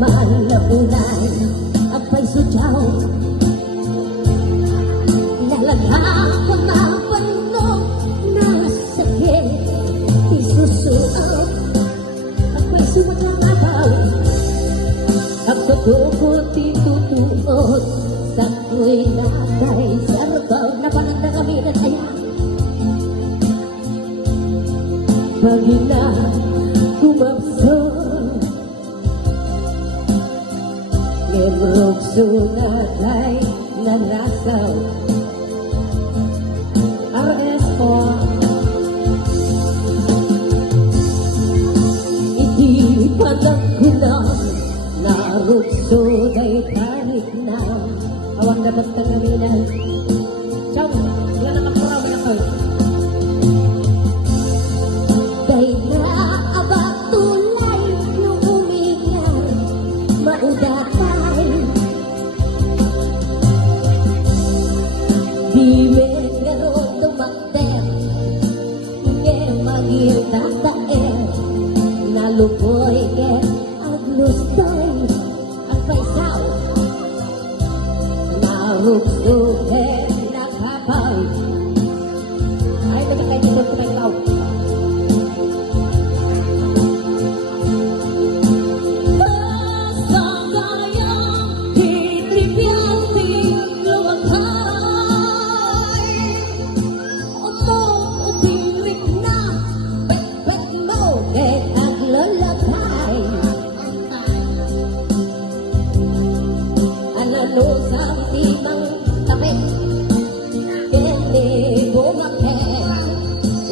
man na unay apay sudyaw lalaghan ko na panog na sakit isusuaw apay sumatangabay ako tukot itutuot sa ko'y natay sarbaw na pananda kami na kaya pagina kumapso ngerok sunatay narasaw RS4 iti panagkulang narukso day tarik na awang dapat tangawinan Ciao, wala na kaparaman ako day na abang tulay nung umingar maudatay di megaro tumakter nge magirtataer nalupoy ke aglustoy ang paisaw marukso ke nakapay ay natakay dito sa paisaw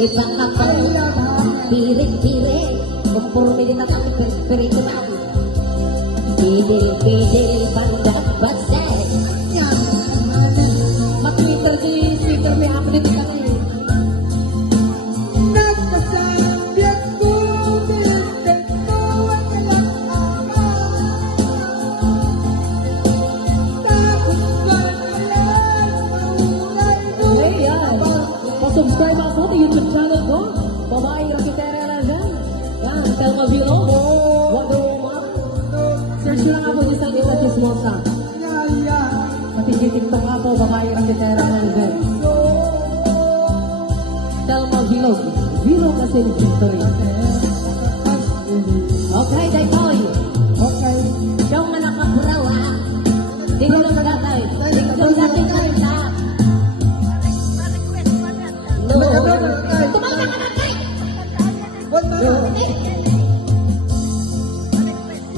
Ikakapal, pirit-pirit, kumpurmi din natin, pirit-pirit na. Pidil-pidil, pandat basay. Mag-twitter di, Twitter may update kami. Nagkasabyan ko, nilagay ko, at alam tapos ba nalang, maulay ko. Ayan, pa-subscribe ako sa YouTube channel ko. Babae yung kitera na dyan. Yan, Telma Vilo. Wado mo. Search lang ako dyan sa Iwa Chismosa. Pati si TikTok ako, babae yung kitera na dyan. Telma Vilo. Vilo kasi yung history. Okay, Daytoy. Okay. Siyang manakapuraw ha. Di ko lang magatay. Di ko lang natin karita.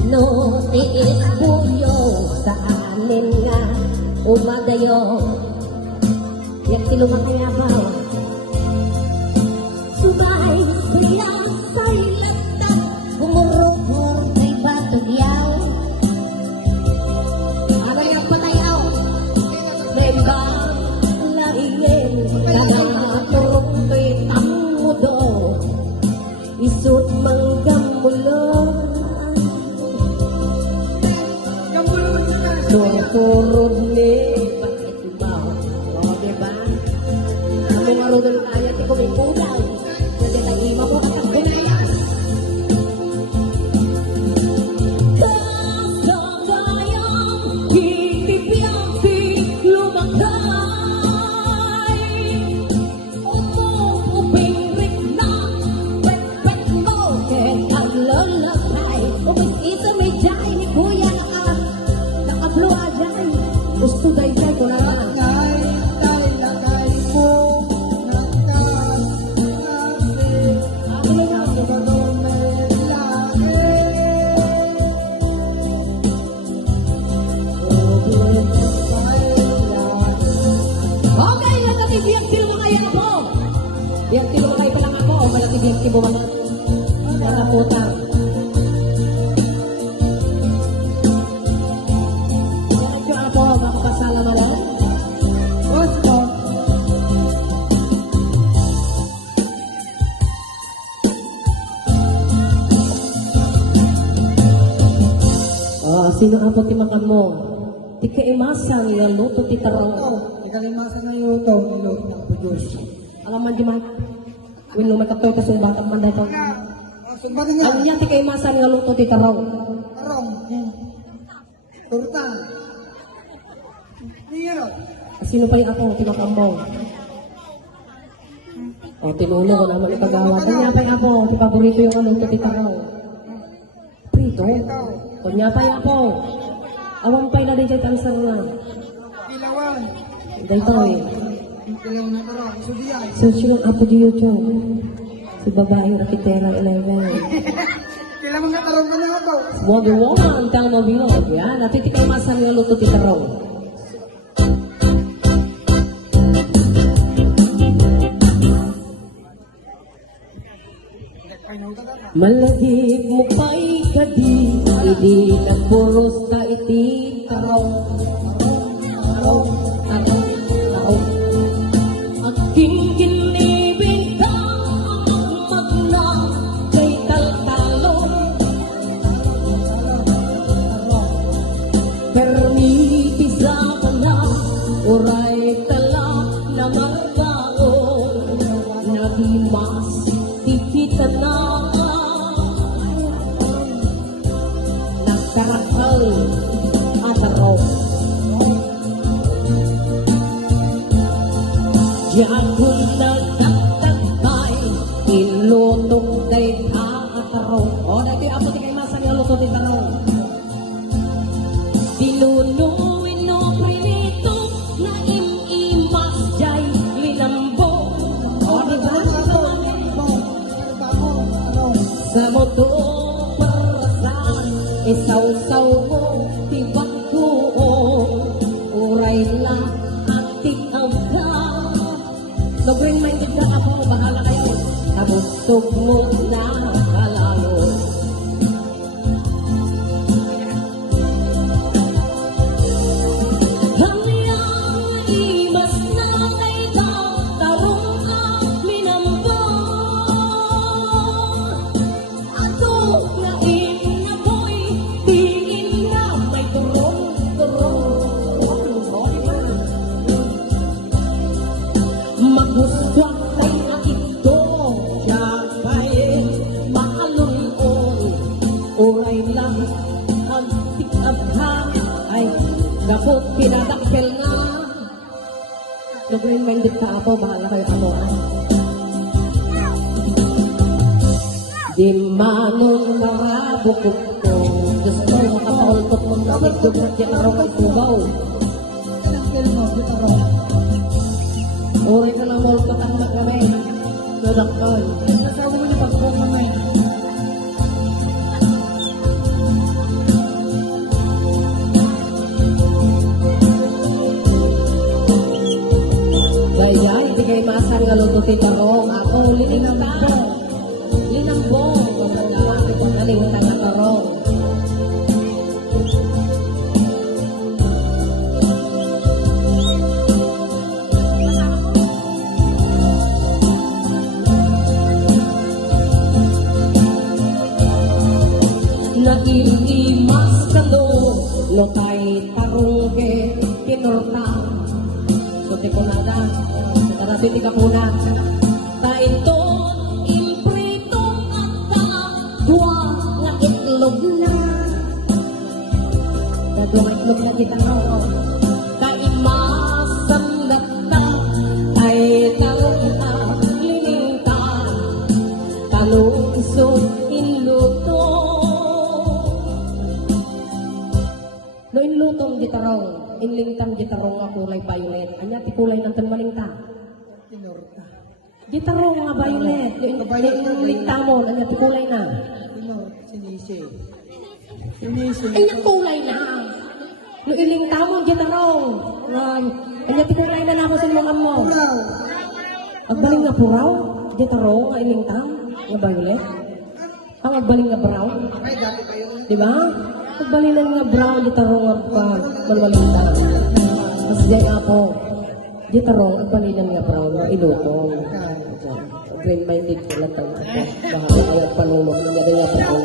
No, tiis buyo sa anin nga umadayo yak silumakiyabaw sumay siya sa'y lantak umurupur kay batugyaw abay ang patayaw memba laingin kanaturok kay amudo isut manggamulong turun ni bakit ba? O diba? Kami nga rin ulit tayo at ikaw may kulay. Kasi nag-ima mo at ang gunaya. Kasagayang hitipiyang lumakay umuping-rik na pet-pet mo kahit ang lalakay umis-isa may jay ni kuya Blue Ajay, gusto day-day ko na lang. Lagay mo, nakas, nasi, ako na doon may laki. Okay, natin biyang silo kaya ako. Biyang silo kaya pa lang ako, malaki biyang silo mga para putang. Sino ang patimakan mo? Di kaimasan yung luto ti tarong. Di kaimasan na yung luto ng produce. Alam man di man, win lumay kaptoy kasong batang manday pag. Sumbatin niya. Alam niya ti kaimasan yung luto ti tarong. Tarong, yung Torta. Niyero. Sino pa yung ako? Tinakambong. O, tinulo ko naman ipagawa. Kanya pa yung ako. Di paborito yung ano, tutita ko. Prito? Kanya pa yung ako. Awang pa'y na din kayo tansar na. Ilawan. Dahil pa eh. Ilawan na tara. Sudiyan. So, sinong apo di yun siya? Si babaeng rakitera 11. Kailangan nga tarong ka na ako. Wagi woman, ang tama bilog. Yan, natitikay masan yung luto titaraw. Malagip mo pa'y kadi, hindi nagpuros ka iti taraw. Taraw, taraw, taraw. Aking kinibig ka, magna kay taltalong. Permitisa ka na, uray tala na magkaon. Nabimas, tikita na. Nagkarakal at araw. Diyan kung nagtatagkay, ilutong kay at araw. O, dati apo di kay masan yung luto di taraw. Dinunuin no prinito na imimas jay linambo. O, sa moto parasan, isaw-saw mo, tibat ko, uray lang at tikaw ka. Sobrang minded ka ako, bahala kayo. Kabusog mo na kalalo. Hanggang imas na kay tarong ang minambo. Ato na inaboy, tingin na may turong. Maguswak kay nakito, siya kay maalun-on. Uray lang ang tikabhang, ay gapot pinadakkel nga. Sobrang minded ka ako, bahala kayo ano. Di manong karabukot ko, gusto makapaultot mong kapit ko na siya araw kay subaw. Uri ka lang mo patahmak kami. Nadakal. Nasabi mo na pagpong mamay. Gaya, hindi kayo masan nga luto titarong. Ako, linambong. Linambong. Kalimutan na tarong. Nag-iimas ka no kay tarong ke kinorta. So, tiko na da. Para titika po na. Kaito, impritong at takwa na itlog na. Kadong itlog na kita no. Kaimasan lata, kay tarong na liningka. Talungsod inluto. No inlutong gitarong, inlingtang gitarong nga kulay violet. Anya ti kulay ng tanmalingta. Tinorta. Gitarong nga violet. Yung inlingtang mo, anya ti kulay na. Tinorta. Sinisi. Sinisi. Anya kulay na. No ilingtang mo, gitarong. Anya ti kulay na namo sa luman mo. Puraw. Agbaling nga puraw, gitarong nga ilingtang nga violet. Ang agbaling nga brown. Ay, dati kayo. Diba? Pagbalinan nga brown, di tarong nga malwalinta. Mas diyan ako, di tarong, pagbalinan nga brown, ilutong. Green-minded ko lang tayo. Bahala kayo panulong, nangyari nga brown.